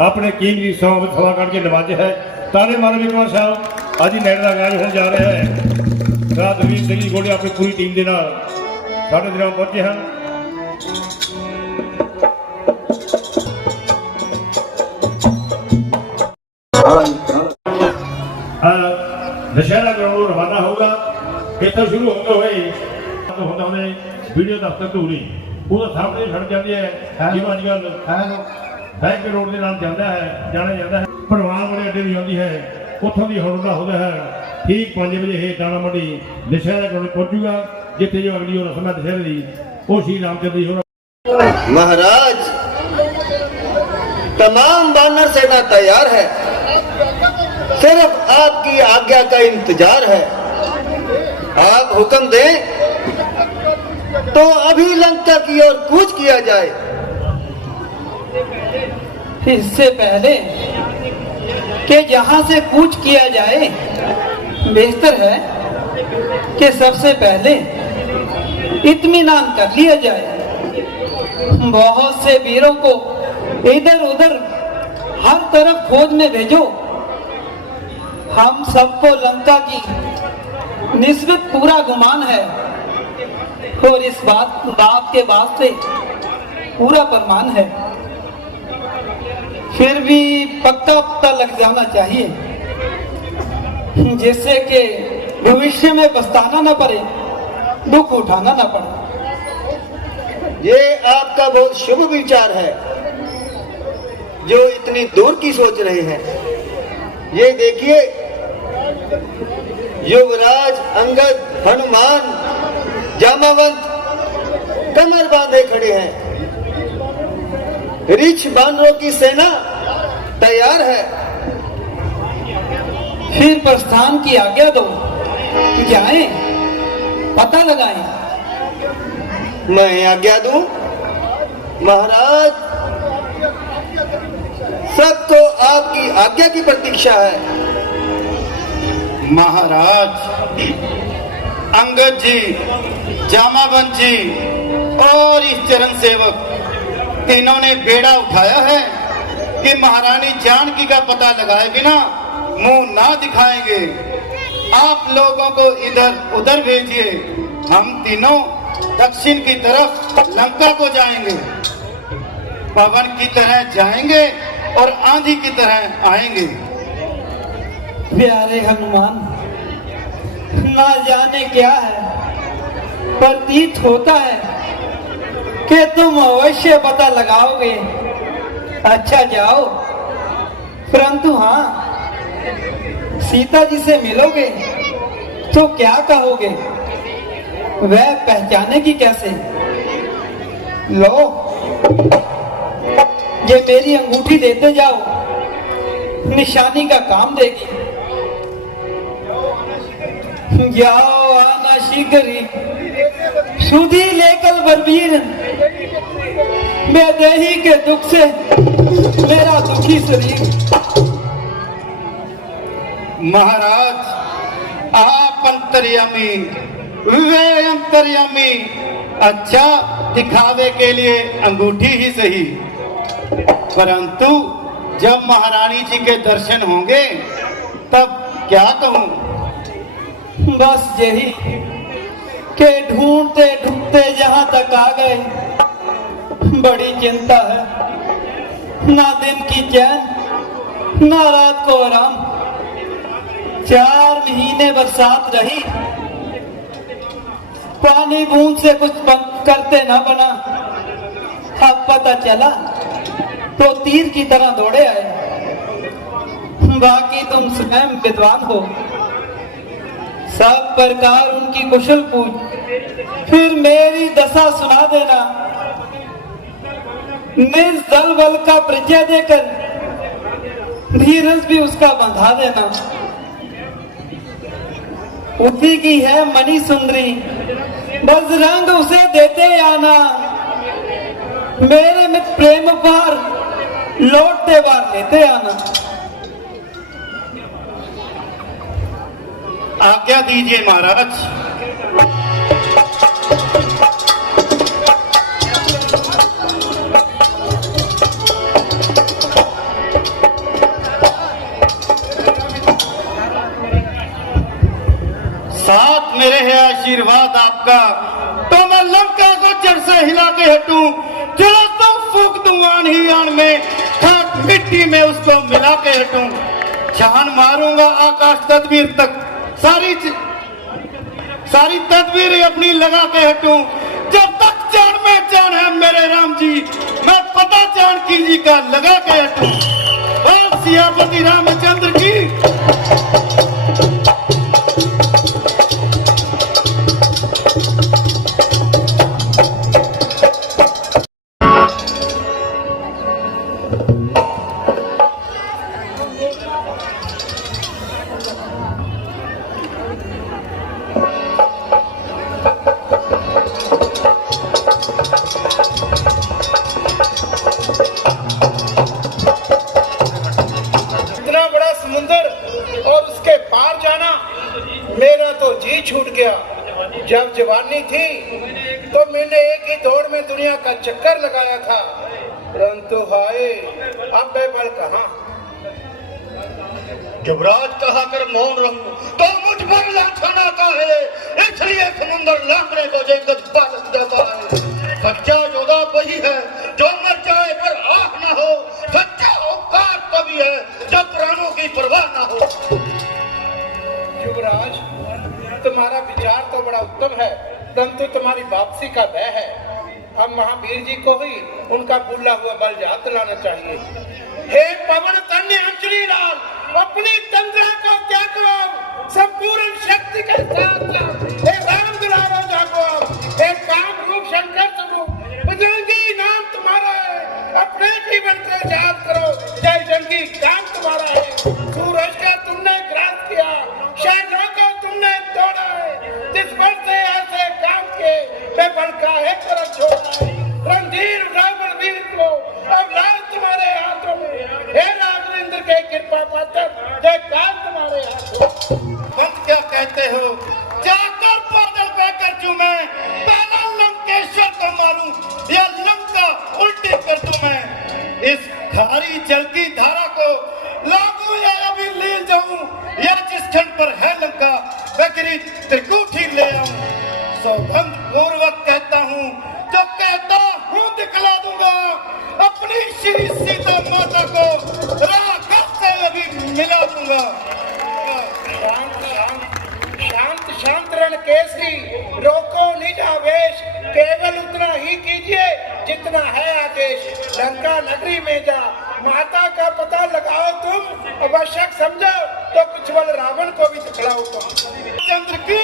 अपने कीमती सभा करके नवाजे है। ताने मारो विक्रम साहब अज नैट का मैच होने जा रहा है। राधवीर सिंह जी गोले अपनी पूरी टीम के नाल साढ़े दिनों पहुंचे हैं। दशहरा ग्राउंड रवाना होगा। इतना शुरू होते हुए वीडियो दफ्तर धूरी वो सामने सड़क जाती है जिवें अजकल बैंक रोड के नाम जाना जाता है। परवान वाले अड्डे भी आती है उतों की हड़का होता है। ठीक 5 बजे हे दाना मंडी दशहरा ग्राउंड पहुंचूगा जिथे जो अगली रस्म है दशहरे की वो श्री रामचंद्र जी हो। महाराज तमाम वानर सेना तैयार है, सिर्फ आपकी आज्ञा का इंतजार है। आप हुक्म दें तो अभी लंका की ओर कूच किया जाए। इससे पहले कि जहां से कूच किया जाए बेहतर है कि सबसे पहले इत्मीनान कर लिया जाए। बहुत से वीरों को इधर उधर हर तरफ फौज में भेजो। हम सबको लंका की निस्बत पूरा गुमान है और इस बात के वास्ते पूरा प्रमाण है। फिर भी पता लग जाना चाहिए जिससे कि भविष्य में पछताना न पड़े, दुख उठाना न पड़े। ये आपका बहुत शुभ विचार है जो इतनी दूर की सोच रहे हैं। ये देखिए युवराज अंगद, हनुमान, जामावंत कमर बांधे खड़े हैं। रीछ बानरों की सेना तैयार है। फिर प्रस्थान की आज्ञा दो, जाएं, पता लगाएं। मैं आज्ञा दूं? महाराज सबको आपकी आज्ञा की प्रतीक्षा है। महाराज अंगद जी, जामावंत जी और इस चरण सेवक तीनों ने बेड़ा उठाया है कि महारानी जानकी का पता लगाए बिना मुंह ना दिखाएंगे। आप लोगों को इधर उधर भेजिए, हम तीनों दक्षिण की तरफ लंका को जाएंगे। पवन की तरह जाएंगे और आंधी की तरह आएंगे। प्यारे हनुमान, ना जाने क्या है, प्रतीत होता है कि तुम अवश्य पता लगाओगे। अच्छा जाओ, परंतु हाँ, सीता जी से मिलोगे तो क्या कहोगे? वह पहचानेगी कैसे? लो, ये मेरी अंगूठी देते जाओ, निशानी का काम देगी। जाओ आना शीघ्री, सुधी लेकर बलबीर, मैं देही के दुख से मेरा दुखी शरीर। महाराज आप अंतर्यामी, वे अंतर्यामी। अच्छा दिखावे के लिए अंगूठी ही सही, परंतु जब महारानी जी के दर्शन होंगे तब क्या कहूं? बस यही कि ढूंढते ढूंढते जहां तक आ गए, बड़ी चिंता है। ना दिन की चैन, ना रात को आराम। 4 महीने बरसात रही, पानी बूंद से कुछ करते ना बना। अब पता चला तो तीर की तरह दौड़े आए। बाकी तुम स्वयं विद्वान हो, सब प्रकार उनकी कुशल पूछ, फिर मेरी दशा सुना देना। निर्दल बल का परिचय देकर धीरज भी उसका बंधा देना। उसी की है मणि सुंदरी, बस रंग उसे देते आना। मेरे में प्रेम पार लौटते बार लेते आना। आज्ञा दीजिए महाराज। आशीर्वाद आपका तो मैं लंका को जड़ से हिला के हटूं, चलो तो फूक दूं आन ही आन में, खाक मिट्टी में उसको मिला के हटूं। जान मारूंगा आकाश तदबीर तक, सारी तदबीर अपनी लगा के हटूं। जब तक जान में जान है मेरे राम जी, मैं पता जानकी जी का लगा के हटूं। और सियापति रामचंद्र की। छूट गया। जब जवानी थी तो मैंने एक ही दौड़ में दुनिया का चक्कर लगाया था, परंतु हाय अब मैं बल कहाँ। युवराज कहा कर मौन रहूं तो मुझ पर लाछना का है, इसलिए समुंदर लांगरे को जैसे बालक जाता है। सच्चा योद्धा वही है जो मर जाए पर आंख ना हो, सच्चा औकार तभी है जब प्राणों की परवाह ना हो। युवराज तुम्हारा विचार तो बड़ा उत्तम है, परंतु तुम्हारी वापसी का भय है। हम महावीर जी को ही उनका भूला हुआ बल याद लाना चाहिए। हे पवन तन्य अंजलि लाल, अपनी तंद्रा को त्यागो, संपूर्ण शक्ति के साथ हे राम दुलारो जागो। हे काम रूप शंकर स्वरूप बजरंगी नाम तुम्हारा है, अपने जीवन को याद करो। जय जंगी काम तुम्हारा है। सूरज का तुमने ग्रास किया, शहरों को तुमने तोड़ा है। जिस पर से ऐसे काम के मैं बल का है कर छोड़ा है। रणधीर रावणवीर को अब लाल तुम्हारे हाथों में। हे राघवेंद्र के कृपा पात्र जय काल तुम्हारे हाथों। पंत क्या कहते हो, जाकर पैदल बहकर चूमे, पहला लंकेश्वर को मारूं या लंका उल्टी कर दूं मैं। इस खारी जल की धारा को लागू या अभी ले जाऊं, या जिस क्षण पर है लंका बकरी त्रिकुटी ले आऊं। सौगंध पूर्वक कहता हूं, जो कहता हूं दिखला दूंगा। अपनी श्री सीता माता को राघव से अभी मिला दूंगा। शांत शांत रण केसरी, रोको निज आवेश, केवल उतना ही कीजिए जितना है आदेश। लंका नगरी में जा माता का पता लगाओ तुम, आवश्यक समझो तो कुछ बल रावण को भी दिखलाओ तुम। चंद्र की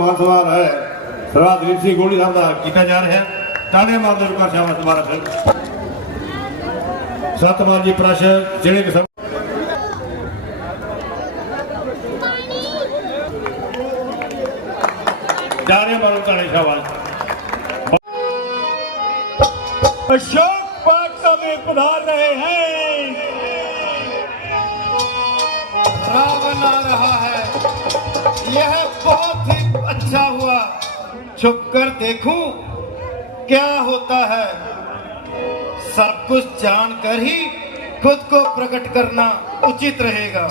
मानसवार है सरदार दिलीप सिंह गोली साहब का किया जा रहा है। ताने मारने का शाबाश तुम्हारा फिर सतपाल जी प्रश जिले के ताने मारो ताने शाबाश। अशोक पाटका में पधार रहे हैं। रावण आ रहा है, यह बहुत ही अच्छा हुआ। छुप कर देखूं क्या होता है। सब कुछ जानकर ही खुद को प्रकट करना उचित रहेगा।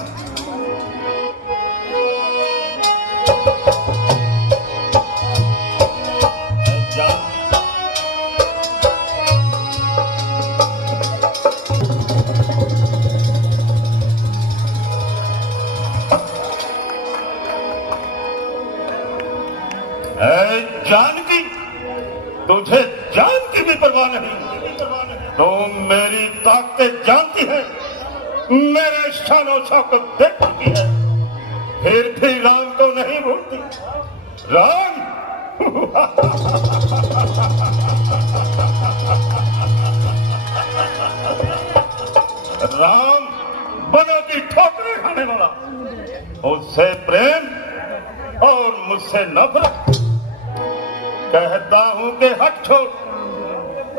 जानकी, तुझे जान की भी परवाह नहीं। तो मेरी ताकत जानती है, मेरे शानो शौकत देख चुकी है, फिर भी राम तो नहीं भूलती। राम राम बनों की ठोकरें खाने वाला, उससे प्रेम और मुझसे नफरत। कहता हूं कि हट छोड़,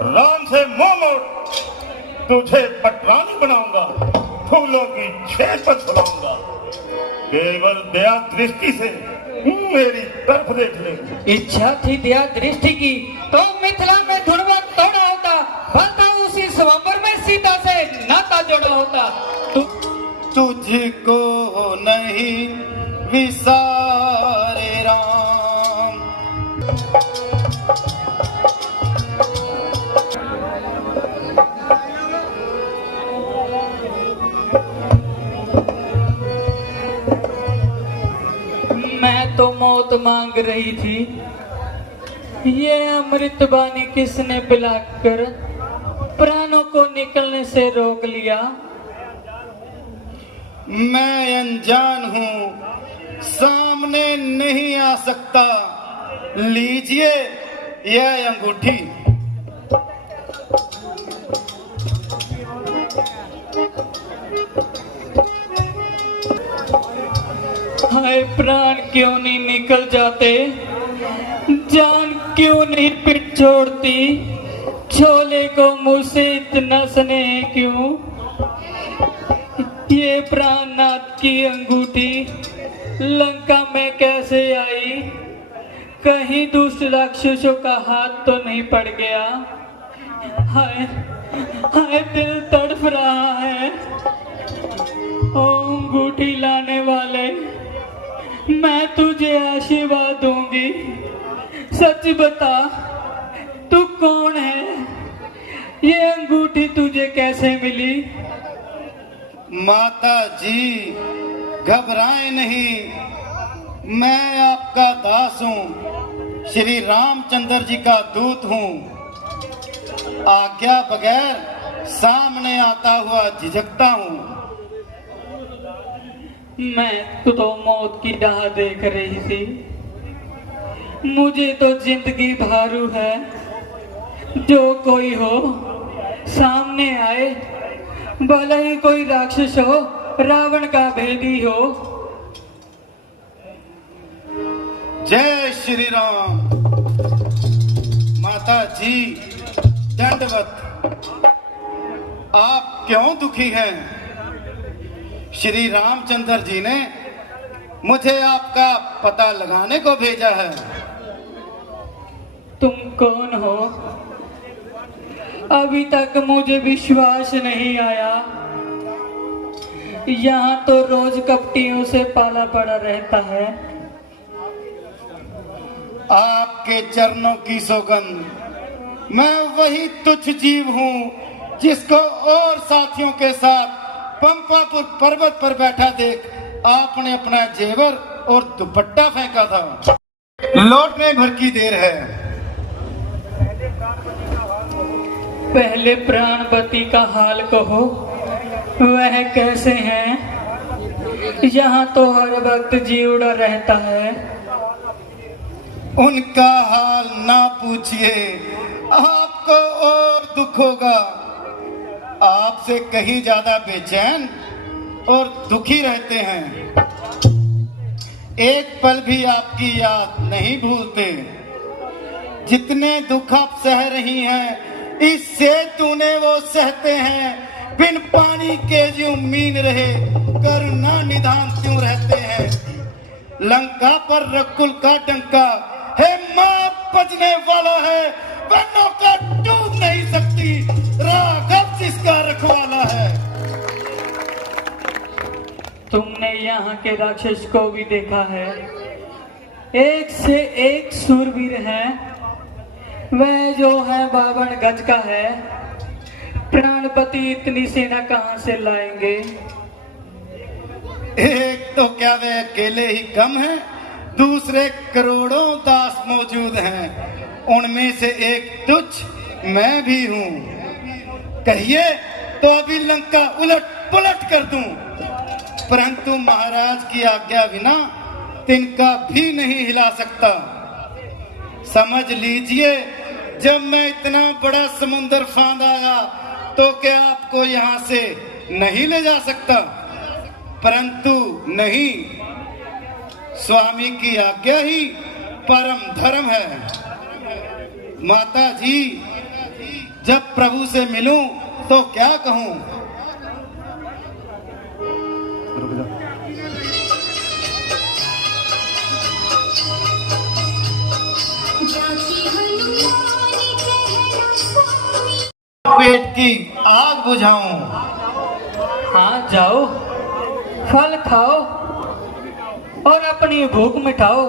राम से मुंह मोड़, तुझे पटरानी बनाऊंगा, फूलों की छेद पर सुलाऊंगा। केवल दया दृष्टि से मेरी तरफ देख ले। इच्छा थी दया दृष्टि की तो मिथिला में धुनवत तोड़ा होता, भलता उसी स्वयंवर में सीता से नाता जोड़ा होता। तुझको नहीं विसारे राम। मैं तो मौत मांग रही थी, ये अमृत बानी किसने पिलाकर प्राणों को निकलने से रोक लिया। मैं अनजान हूं, सामने नहीं आ सकता, लीजिए यह अंगूठी। हाय प्राण क्यों नहीं निकल जाते, जान क्यों नहीं पिट छोड़ती, छोले को मुझसे इतना स्नेह क्यों। ये प्राणनाथ की अंगूठी लंका में कैसे आई, कहीं दुष्ट राक्षसों का हाथ तो नहीं पड़ गया। हाय हाय दिल तड़प रहा है। ओ अंगूठी लाने वाले, मैं तुझे आशीर्वाद दूंगी, सच बता तू कौन है, ये अंगूठी तुझे कैसे मिली। माता जी घबराएं नहीं, मैं आपका दास हूँ, श्री रामचंद्र जी का दूत हूँ। आज्ञा बगैर सामने आता हुआ झिझकता हूँ। मैं तो मौत की राह देख रही थी, मुझे तो जिंदगी भारू है। जो कोई हो सामने आए, भले ही कोई राक्षस हो, रावण का भेदी हो। जय श्री राम। माता जी दंडवत। आप क्यों दुखी हैं? श्री रामचंद्र जी ने मुझे आपका पता लगाने को भेजा है। तुम कौन हो? अभी तक मुझे विश्वास नहीं आया। यहाँ तो रोज कपटियों से पाला पड़ा रहता है। आपके चरणों की सौगंध, मैं वही तुच्छ जीव हूँ जिसको और साथियों के साथ पंपापुर पर्वत पर बैठा देख आपने अपना जेवर और दुपट्टा फेंका था। लौटने भर की देर है। पहले प्राणपति का हाल कहो, वह कैसे हैं? यहाँ तो हर वक्त जी उड़ा रहता है। उनका हाल ना पूछिए, आपको और दुख होगा। आपसे कहीं ज्यादा बेचैन और दुखी रहते हैं। एक पल भी आपकी याद नहीं भूलते। जितने दुख आप सह रही हैं, इससे तूने वो सहते हैं। बिन पानी के जो मीन रहे, करुणा निधान क्यों रहते हैं। लंका पर रकुल का डंका है, मां बजने वाला है, बन्नों का डूब नहीं सकती, राघव जिसका रखवाला है। तुमने यहाँ के राक्षस को भी देखा है, एक से एक शूरवीर है। वह जो है 52 गज का है। प्राणपति इतनी सेना कहाँ से लाएंगे? एक तो क्या वे अकेले ही कम हैं, दूसरे करोड़ों दास मौजूद हैं। उनमें से एक तुच्छ मैं भी हूँ। कहिए तो अभी लंका उलट पुलट कर दूं, परंतु महाराज की आज्ञा बिना तिनका भी नहीं हिला सकता। समझ लीजिए, जब मैं इतना बड़ा समुंदर फांद आया तो क्या आपको यहाँ से नहीं ले जा सकता, परंतु नहीं, स्वामी की आज्ञा ही परम धर्म है। माता जी, जब प्रभु से मिलूं तो क्या कहूं? पेट की आग बुझाऊं? हाँ जाओ, फल खाओ और अपनी भूख मिटाओ।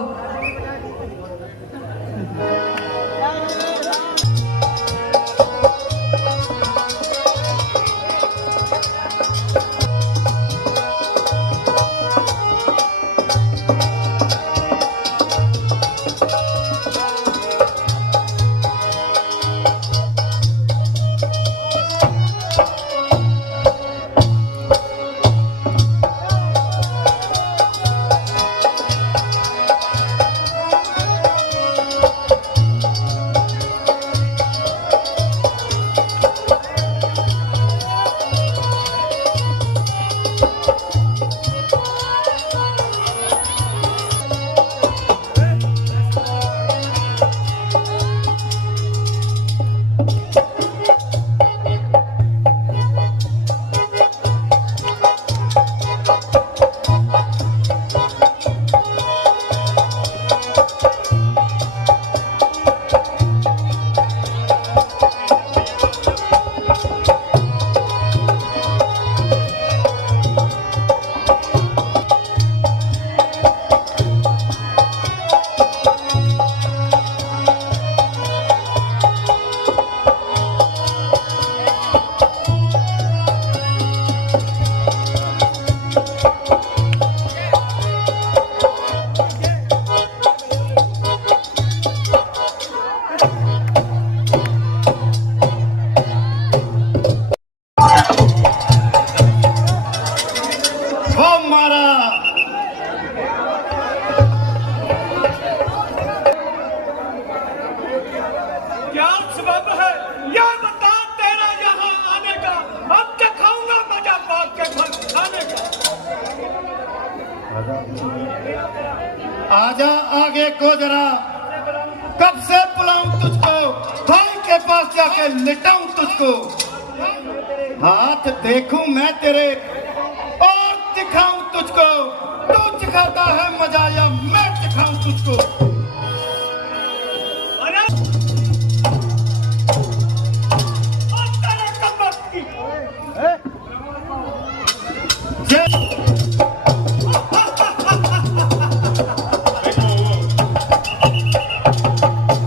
आजा आगे को जरा, कब से बुलाऊं तुझको, भाई के पास जाके लिटाऊं तुझको। हाथ देखूं मैं तेरे और दिखाऊं तुझको, तू दिखाता है मजा या मैं दिखाऊं तुझको।